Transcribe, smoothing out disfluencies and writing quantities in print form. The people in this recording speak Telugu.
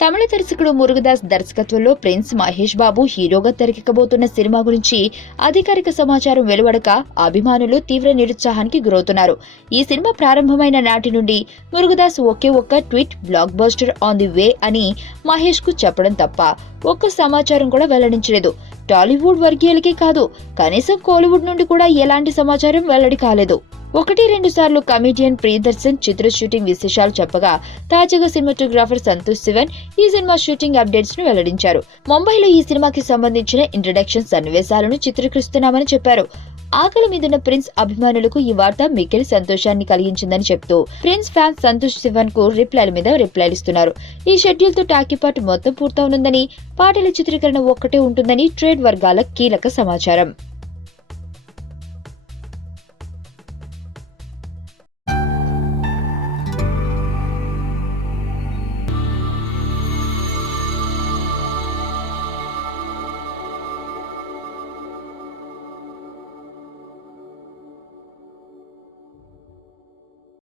తమిళ దర్శకుడు మురుగదాస్ దర్శకత్వంలో ప్రిన్స్ మహేష్ బాబు హీరోగా తెరకెక్కబోతున్న సినిమా గురించి అధికారిక సమాచారం వెలువడక అభిమానులు తీవ్ర నిరుత్సాహానికి గురవుతున్నారు. ఈ సినిమా ప్రారంభమైన నాటి నుండి మురుగదాస్ ఒకే ఒక్క tweet block buster on the way అని మహేష్ కు చెప్పడం తప్ప ఒక్క సమాచారం కూడా వెల్లడించలేదు. టాలీవుడ్ వర్గీయులకే కాదు, కనీసం కోలీవుడ్ నుండి కూడా ఎలాంటి సమాచారం వెల్లడి కాలేదు. 1-2 సార్లు కమెడియన్ ప్రియదర్శన్ చిత్ర షూటింగ్ విశేషాలు చెప్పగా, తాజాగా సినిమాటోగ్రాఫర్ సంతోష్ శివన్ ఈ సినిమా షూటింగ్ అప్డేట్స్ ను వెల్లడించారు. ముంబైలో ఈ సినిమాకి సంబంధించిన ఇంట్రడక్షన్ సన్నివేశాలను చిత్రీకరిస్తున్నామని చెప్పారు. ఆకలి మీదున్న ప్రిన్స్ అభిమానులకు ఈ వార్త మిక్కిలి సంతోషాన్ని కలిగించిందని చెప్తూ ప్రిన్స్ ఫ్యాన్స్ సంతోష్ శివన్ కు రిప్లైల మీద రిప్లైలు ఇస్తున్నారు. ఈ షెడ్యూల్ తో టాకీపాటు మొత్తం పూర్తవునుందని, పాటల చిత్రీకరణ ఒక్కటే ఉంటుందని ట్రేడ్ వర్గాల కీలక సమాచారం.